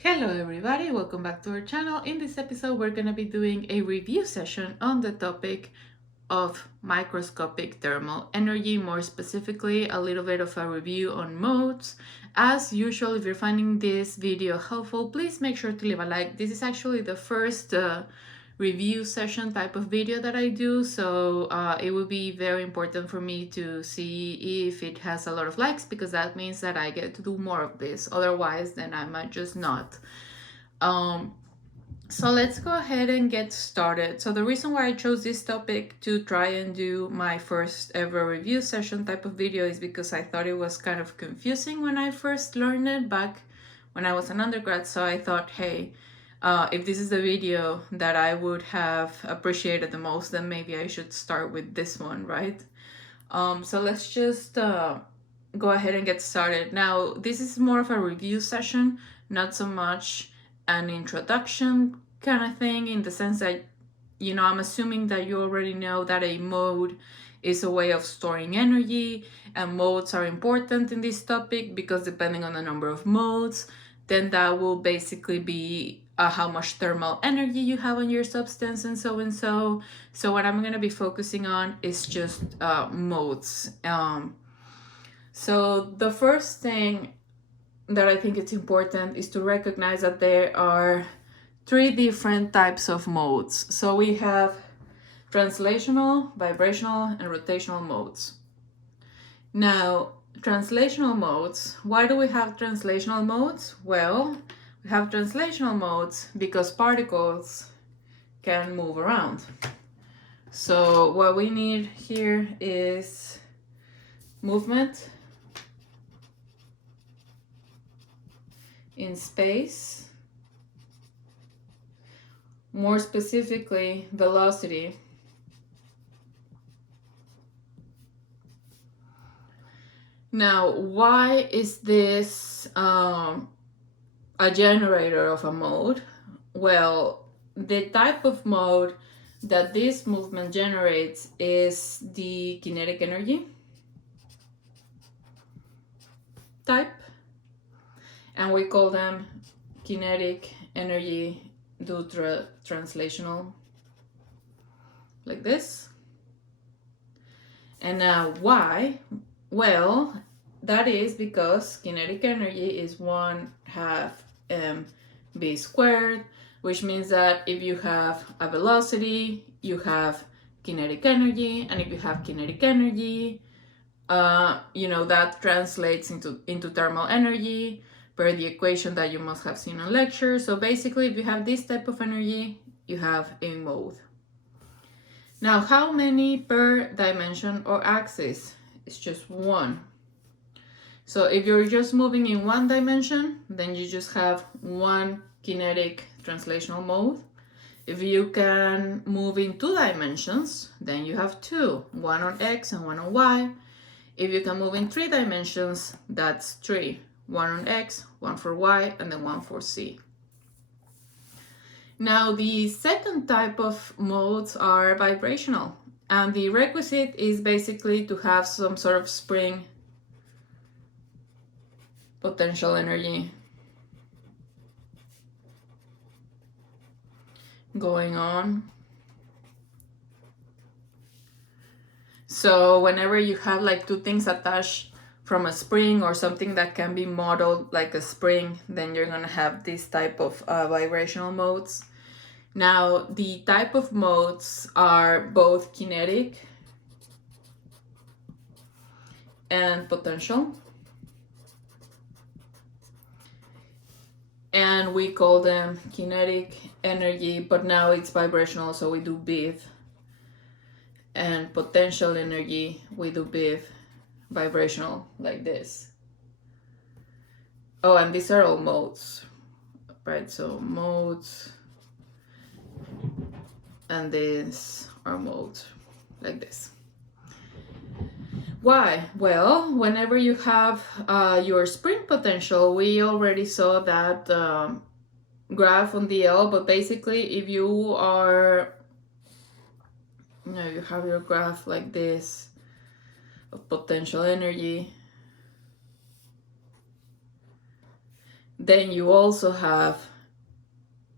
Hello everybody, welcome back to our channel. In this episode we're going to be doing a review session on the topic of microscopic thermal energy, more specifically a little bit of a review on modes. As usual, if you're finding this video helpful, please make sure to leave a like. This is actually the first review session type of video that I do, so it will be very important for me to see if it has a lot of likes, because that means that I get to do more of this. Otherwise, then I might just not. So let's go ahead and get started. So the reason why I chose this topic to try and do my first ever review session type of video is because I thought it was kind of confusing when I first learned it back when I was an undergrad. So I thought, hey, if this is the video that I would have appreciated the most, then maybe I should start with this one, right? So let's just go ahead and get started. Now, this is more of a review session, not so much an introduction kind of thing, in the sense that, you know, I'm assuming that you already know that a mode is a way of storing energy, and modes are important in this topic because depending on the number of modes, then that will basically be how much thermal energy you have on your substance and so and so. So what I'm going to be focusing on is just modes. So the first thing that I think it's important is to recognize that there are three different types of modes. So we have translational, vibrational, and rotational modes. Now, translational modes, why do we have translational modes? Well, we have translational modes because particles can move around. So what we need here is movement in space, more specifically velocity. Now, why is this a generator of a mode? Well, the type of mode that this movement generates is the kinetic energy type, and we call them kinetic energy due to translational, like this. And now why? Well, that is because kinetic energy is 1/2 mv squared, which means that if you have a velocity, you have kinetic energy, and if you have kinetic energy, you know, that translates into thermal energy per the equation that you must have seen in lecture. So basically, if you have this type of energy, you have a mode. Now, how many per dimension or axis? It's just one. So if you're just moving in one dimension, then you just have one kinetic translational mode. If you can move in 2 dimensions, then you have 2, one on X and one on Y. If you can move in 3 dimensions, that's 3, one on X, one for Y, and then one for Z. Now, the second type of modes are vibrational, and the requisite is basically to have some sort of spring potential energy going on. So whenever you have like 2 things attached from a spring or something that can be modeled like a spring, then you're gonna have this type of vibrational modes. Now, the type of modes are both kinetic and potential, and we call them kinetic energy, but now it's vibrational, so we do BIV, and potential energy, we do BIV vibrational, like this. Oh, and these are all modes, right? So modes, and these are modes, like this. Why? Well, whenever you have your spring potential, we already saw that graph on DL, but basically if you are, you know, you have your graph like this of potential energy, then you also have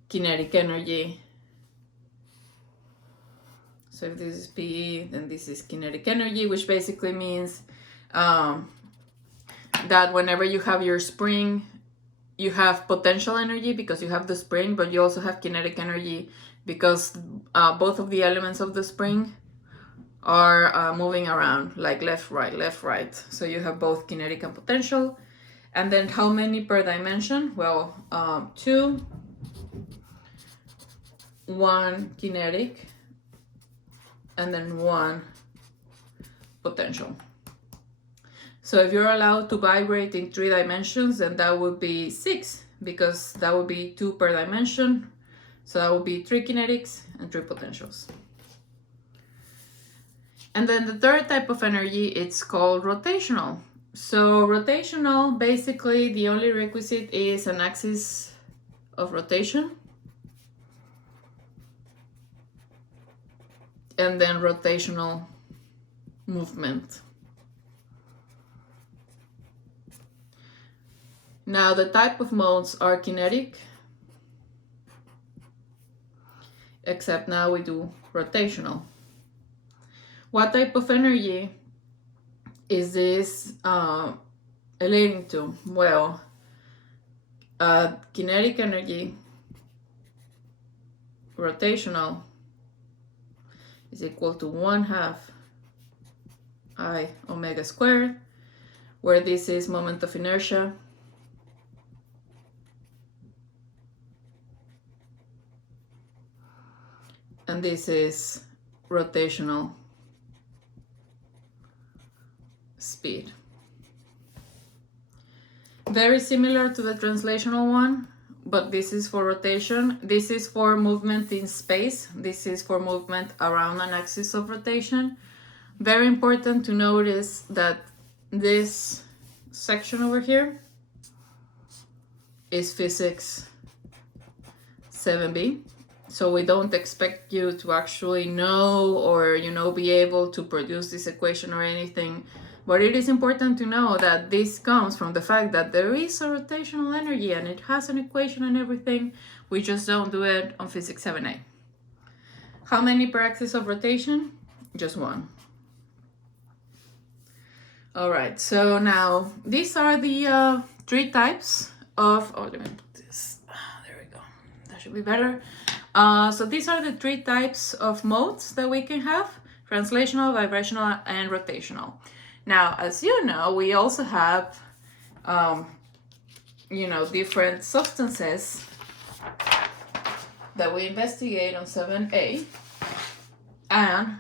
kinetic energy. So if this is PE, then this is kinetic energy, which basically means that whenever you have your spring, you have potential energy because you have the spring, but you also have kinetic energy because both of the elements of the spring are moving around, like left, right. So you have both kinetic and potential. And then how many per dimension? Well, 2, 1 kinetic, and then 1 potential. So if you're allowed to vibrate in 3 dimensions, then that would be 6, because that would be 2 per dimension. So that would be 3 kinetics and 3 potentials. And then the third type of energy, it's called rotational. So rotational, basically the only requisite is an axis of rotation. And then rotational movement. Now the type of modes are kinetic, except now we do rotational. What type of energy is this relating to? Well, kinetic energy, rotational, is equal to 1/2 I omega squared, where this is moment of inertia. And this is rotational speed. Very similar to the translational one, but this is for rotation. This is for movement in space. This is for movement around an axis of rotation. Very important to notice that this section over here is physics 7B. So we don't expect you to actually know or, be able to produce this equation or anything. But it is important to know that this comes from the fact that there is a rotational energy and it has an equation and everything. We just don't do it on physics 7A. How many per axis of rotation? Just 1. All right, so now these are the 3 types of, let me put this, there we go, that should be better. So these are the 3 types of modes that we can have: translational, vibrational, and rotational. Now, as you know, we also have, different substances that we investigate on 7A. And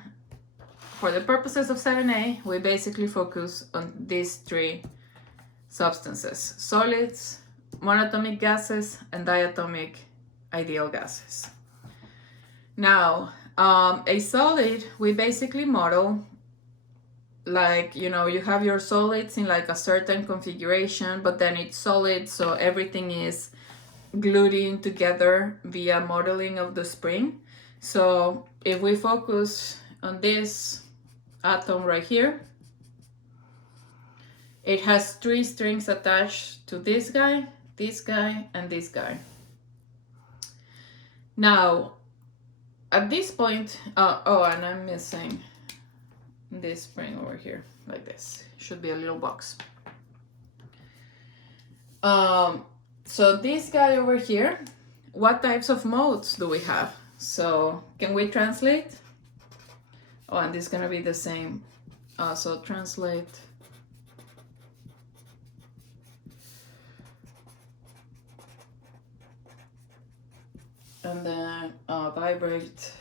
for the purposes of 7A, we basically focus on these 3 substances: solids, monatomic gases, and diatomic ideal gases. Now, a solid, we basically model like, you have your solids in like a certain configuration, but then it's solid, so everything is glued in together via modeling of the spring. So if we focus on this atom right here, it has 3 strings attached to this guy, and this guy. Now, at this point, and I'm missing this spring over here, like this. Should be a little box. So this guy over here, what types of modes do we have? So can we translate? And this is gonna be the same. So translate. And then vibrate.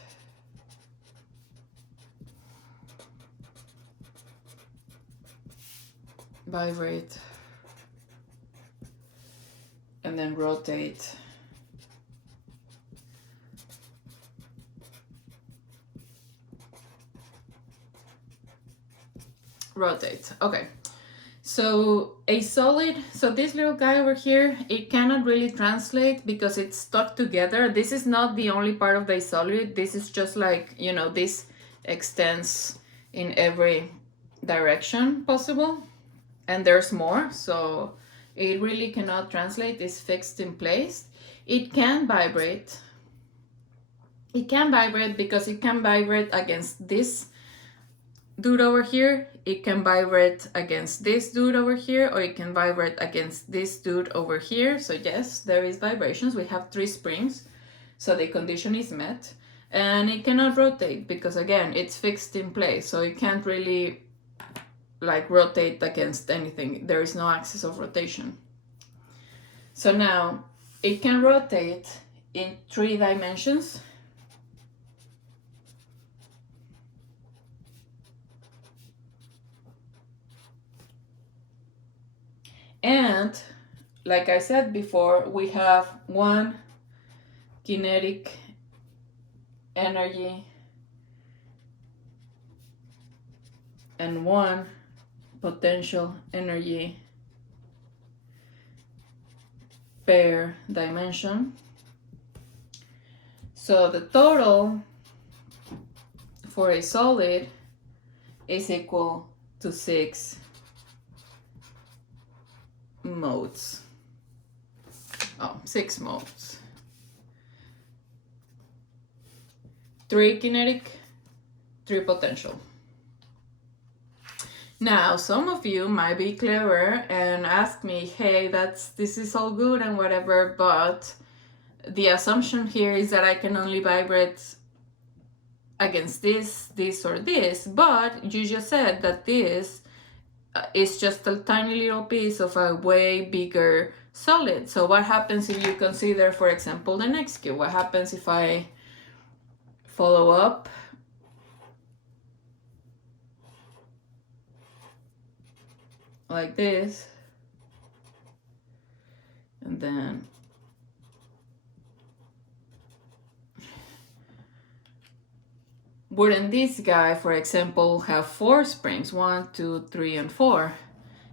Vibrate. And then rotate. Rotate. Okay. So a solid, so this little guy over here, it cannot really translate because it's stuck together. This is not the only part of the solid. This is just like, this extends in every direction possible. And there's more. So It really cannot translate, it's fixed in place. It can vibrate. It can vibrate because it can vibrate against this dude over here, it can vibrate against this dude over here, or it can vibrate against this dude over here. So yes, there is vibrations. We have 3 springs, so the condition is met. And it cannot rotate because again, it's fixed in place, so it can't really like rotate against anything. There is no axis of rotation. So now it can rotate in 3 dimensions. And like I said before, we have 1 kinetic energy and 1 potential energy per dimension. So the total for a solid is equal to 6 modes. 6 modes. 3 kinetic, 3 potential. Now, some of you might be clever and ask me, hey, this is all good and whatever, but the assumption here is that I can only vibrate against this, or this, but you just said that this is just a tiny little piece of a way bigger solid. So what happens if you consider, for example, the next cube? What happens if I follow up like this, and then wouldn't this guy, for example, have 4 springs? 1, 2, 3, and 4.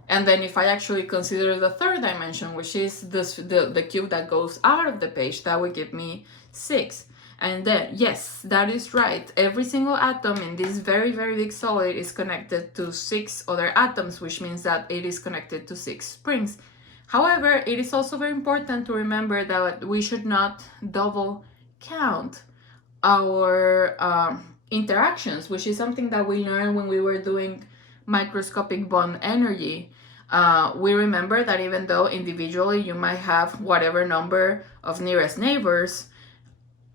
And then if I actually consider the 3rd dimension, which is the cube that goes out of the page, that would give me 6. And then, yes, that is right. Every single atom in this very, very big solid is connected to 6 other atoms, which means that it is connected to 6 springs. However, it is also very important to remember that we should not double count our interactions, which is something that we learned when we were doing microscopic bond energy. We remember that even though individually you might have whatever number of nearest neighbors,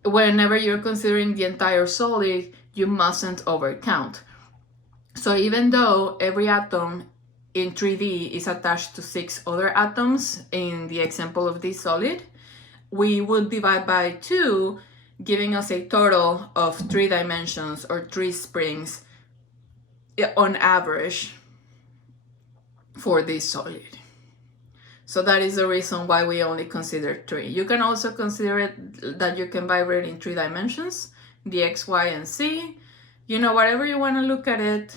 whenever you're considering the entire solid, you mustn't overcount. So even though every atom in 3D is attached to 6 other atoms in the example of this solid, we would divide by 2, giving us a total of 3 dimensions or 3 springs on average for this solid. So that is the reason why we only consider 3. You can also consider it that you can vibrate in 3 dimensions, the X, Y, and Z. You know, whatever you want to look at it,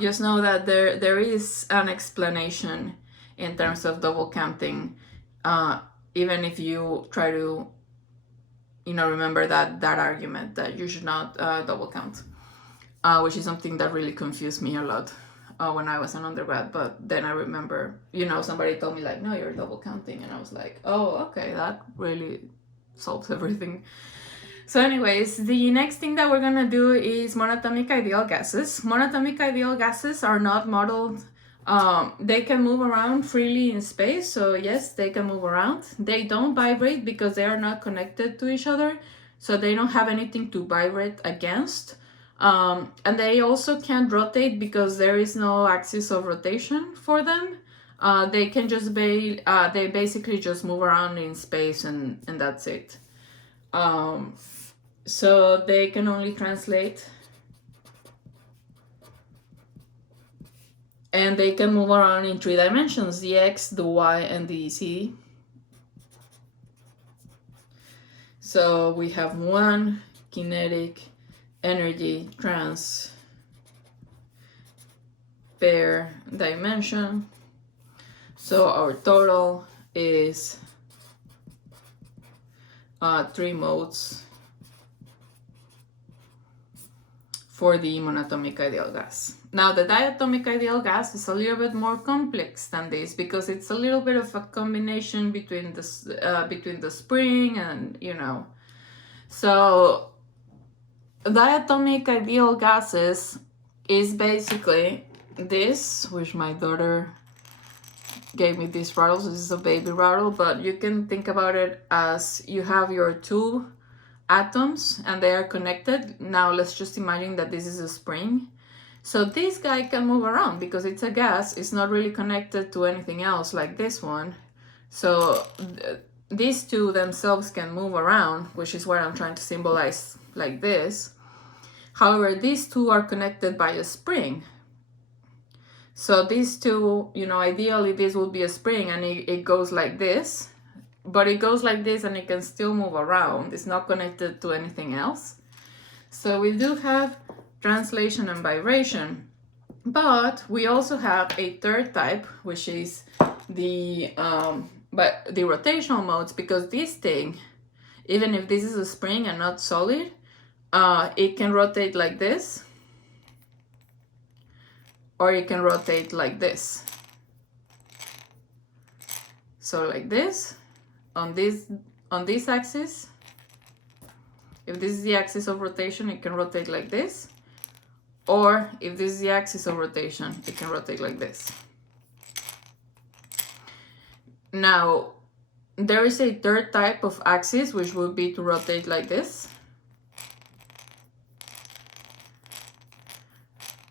just know that there is an explanation in terms of double counting, even if you try to, remember that argument that you should not double count, which is something that really confused me a lot when I was an undergrad. But then I remember, somebody told me like, no, you're double counting, and I was like, oh, okay, that really solves everything. So anyways, the next thing that we're gonna do is monatomic ideal gases. Monatomic ideal gases are not modeled. They can move around freely in space, so yes, they can move around. They don't vibrate because they are not connected to each other, so they don't have anything to vibrate against. And they also can't rotate because there is no axis of rotation for them. They can just they basically just move around in space, and that's it. So they can only translate, and they can move around in 3 dimensions, the X, the Y, and the Z. So we have 1 kinetic energy trans per dimension. So our total is 3 modes for the monatomic ideal gas. Now the diatomic ideal gas is a little bit more complex than this because it's a little bit of a combination between the spring and, you know. So diatomic ideal gases is basically this, which my daughter gave me these rattles. This is a baby rattle, but you can think about it as you have your two atoms and they are connected. Now let's just imagine that this is a spring. So this guy can move around because it's a gas. It's not really connected to anything else like this one. So these two themselves can move around, which is what I'm trying to symbolize like this. However, these two are connected by a spring. So these two, you know, ideally this would be a spring and it goes like this, but it goes like this and it can still move around. It's not connected to anything else. So we do have translation and vibration, but we also have a third type, which is the rotational modes, because this thing, even if this is a spring and not solid, it can rotate like this, or it can rotate like this. So like this, on this axis, if this is the axis of rotation, it can rotate like this. Or if this is the axis of rotation, it can rotate like this. Now, there is a third type of axis, which would be to rotate like this.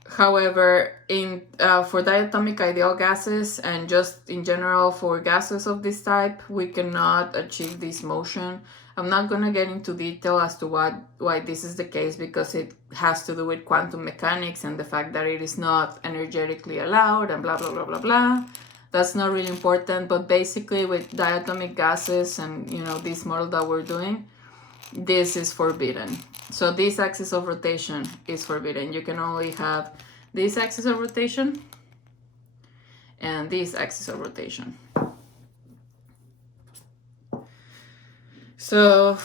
However, for diatomic ideal gases and just in general for gases of this type, we cannot achieve this motion. I'm not going to get into detail as to why this is the case, because it has to do with quantum mechanics and the fact that it is not energetically allowed and blah, blah, blah, blah, blah. That's not really important, but basically with diatomic gases and, you know, this model that we're doing, this is forbidden. So this axis of rotation is forbidden. You can only have this axis of rotation and this axis of rotation. So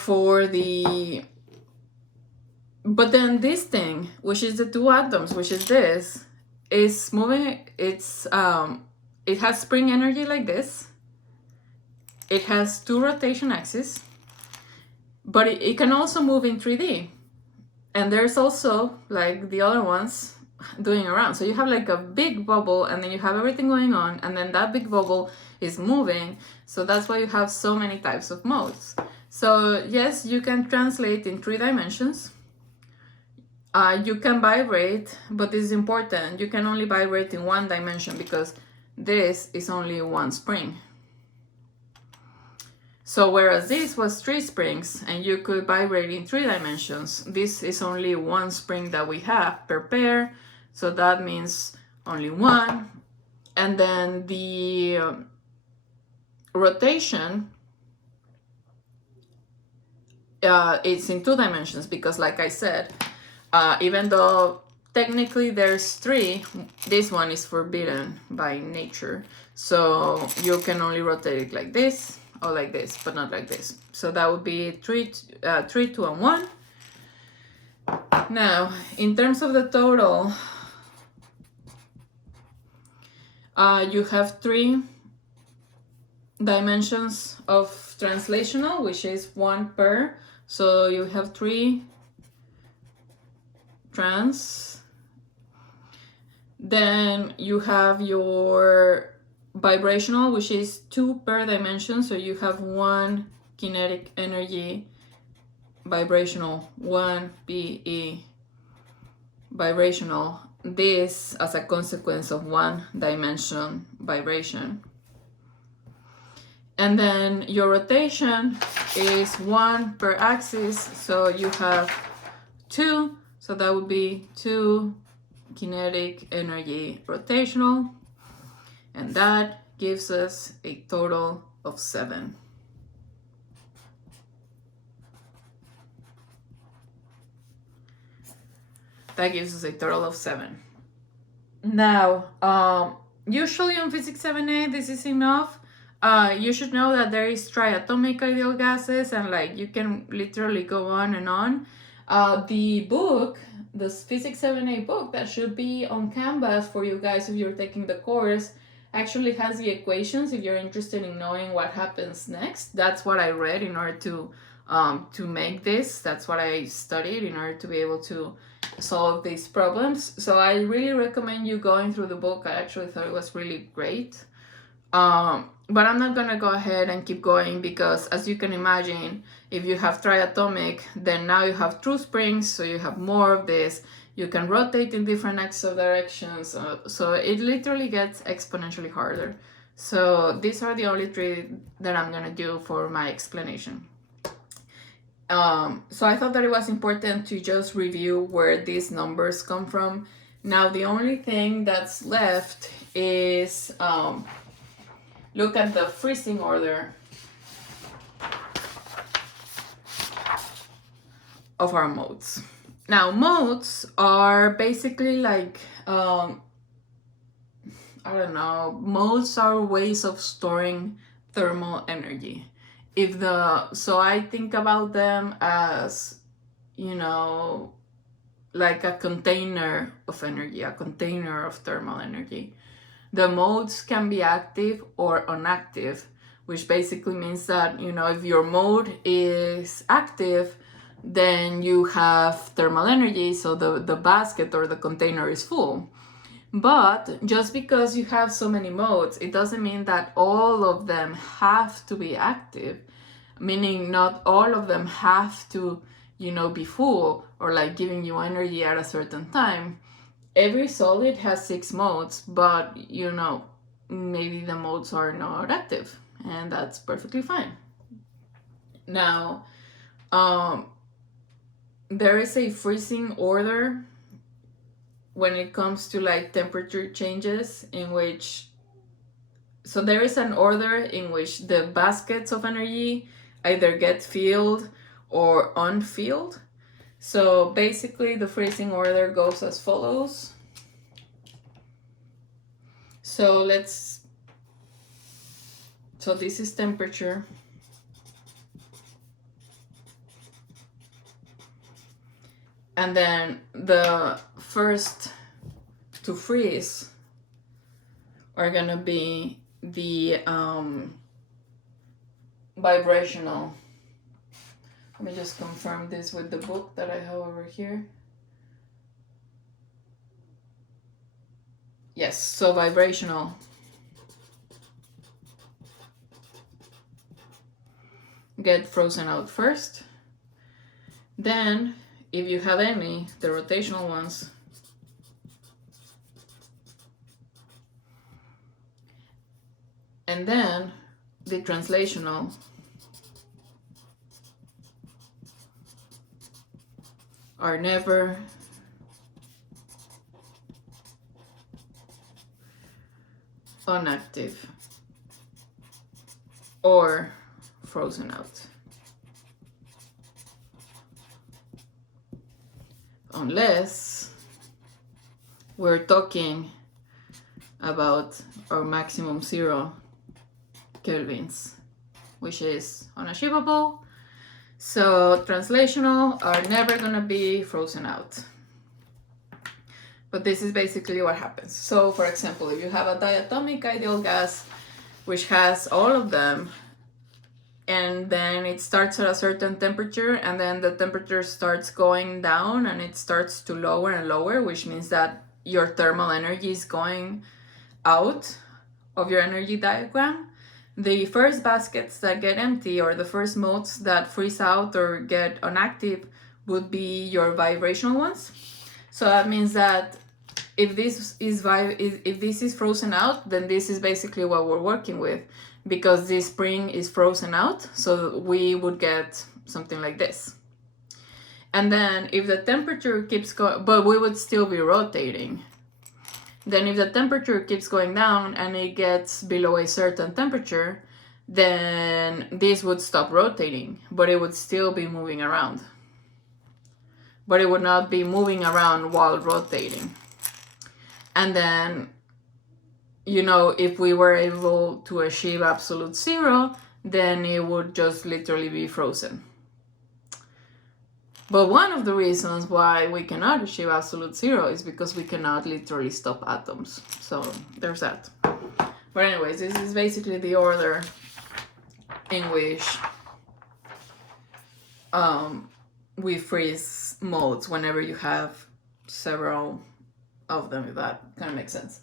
but then this thing, which is the two atoms, which is this, is moving. It has spring energy like this. It has two rotation axes, but it can also move in 3D. And there's also, like the other ones, doing around. So you have like a big bubble and then you have everything going on, and then that big bubble is moving. So that's why you have so many types of modes. So yes, you can translate in 3 dimensions. You can vibrate, but this is important. You can only vibrate in 1 dimension because this is only 1 spring. So whereas this was 3 springs and you could vibrate in 3 dimensions, this is only 1 spring that we have per pair. So that means only 1. And then the rotation, it's in 2 dimensions because, like I said, even though technically there's 3, this one is forbidden by nature. So you can only rotate it like this or like this, but not like this. So that would be 3, 2, and 1. Now, in terms of the total, you have 3 dimensions of translational, which is 1 per. So you have 3 trans. Then you have your vibrational, which is 2 per dimension. So you have 1 kinetic energy vibrational, 1 PE vibrational. This as a consequence of 1 dimension vibration. And then your rotation is 1 per axis, so you have 2, so that would be 2 kinetic energy rotational, and that gives us a total of 7. That gives us a total of 7. Now, usually on Physics 7A, this is enough. You should know that there is triatomic ideal gases, and like you can literally go on and on. The book this Physics 7A book that should be on Canvas for you guys if you're taking the course actually has the equations if you're interested in knowing what happens next. That's what I read in order to make this. That's what I studied in order to be able to solve these problems. So I really recommend you going through the book. I actually thought it was really great. But I'm not gonna go ahead and keep going because, as you can imagine, if you have triatomic, then now you have true springs, so you have more of this. You can rotate in different axes of directions, so it literally gets exponentially harder. So these are the only three that I'm gonna do for my explanation. So I thought that it was important to just review where these numbers come from. Now the only thing that's left is look at the freezing order of our modes. Now modes are basically like, I don't know, modes are ways of storing thermal energy. So I think about them as, you know, like a container of energy, a container of thermal energy. The modes can be active or inactive, which basically means that, you know, if your mode is active, then you have thermal energy, so the basket or the container is full. But just because you have so many modes, it doesn't mean that all of them have to be active, meaning not all of them have to, you know, be full or like giving you energy at a certain time. Every solid has 6 modes, but, you know, maybe the modes are not active, and that's perfectly fine. Now, there is a freezing order when it comes to like temperature changes, in which, so there is an order in which the baskets of energy either get filled or unfilled. So basically the freezing order goes as follows. So this is temperature. And then the first to freeze are gonna be the vibrational. Let me just confirm this with the book that I have over here. Yes, so vibrational get frozen out first. Then, if you have any, the rotational ones and then the translational are never inactive or frozen out, unless we're talking about our maximum 0 kelvins, which is unachievable. So translational are never gonna be frozen out. But this is basically what happens. So for example, if you have a diatomic ideal gas, which has all of them, and then it starts at a certain temperature, and then the temperature starts going down and it starts to lower and lower, which means that your thermal energy is going out of your energy diagram. The first baskets that get empty, or the first modes that freeze out or get inactive, would be your vibrational ones. So that means that if this is frozen out, then this is basically what we're working with, because this spring is frozen out, so we would get something like this. And then if the temperature keeps going, but we would still be rotating. Then if the temperature keeps going down and it gets below a certain temperature, then this would stop rotating, but it would still be moving around. But it would not be moving around while rotating. And then, you know, if we were able to achieve absolute 0, then it would just literally be frozen. But one of the reasons why we cannot achieve absolute zero is because we cannot literally stop atoms. So there's that. But anyways, this is basically the order in which we freeze modes whenever you have several of them, if that kind of makes sense.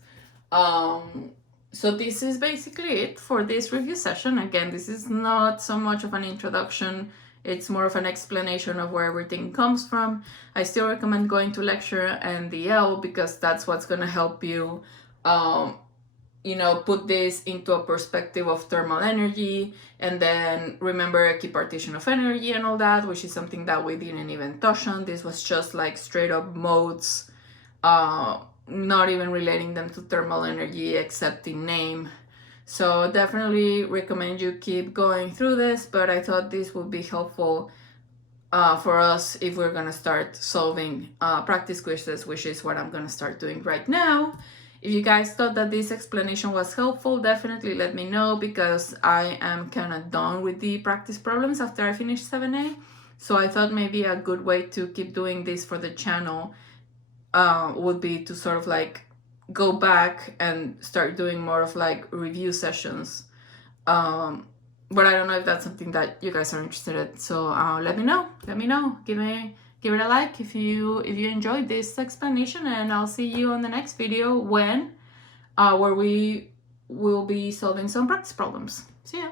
So this is basically it for this review session. Again, this is not so much of an introduction. It's more of an explanation of where everything comes from. I still recommend going to lecture and DL because that's what's going to help you, you know, put this into a perspective of thermal energy, and then remember equipartition of energy and all that, which is something that we didn't even touch on. This was just like straight up modes, not even relating them to thermal energy except in name. So definitely recommend you keep going through this, but I thought this would be helpful for us if we're gonna start solving practice quizzes, which is what I'm gonna start doing right now. If you guys thought that this explanation was helpful, definitely let me know, because I am kind of done with the practice problems after I finish 7A. So I thought maybe a good way to keep doing this for the channel would be to sort of like go back and start doing more of like review sessions. But I don't know if that's something that you guys are interested in. So let me know. Give it a like if you enjoyed this explanation, and I'll see you on the next video where we will be solving some practice problems. See ya.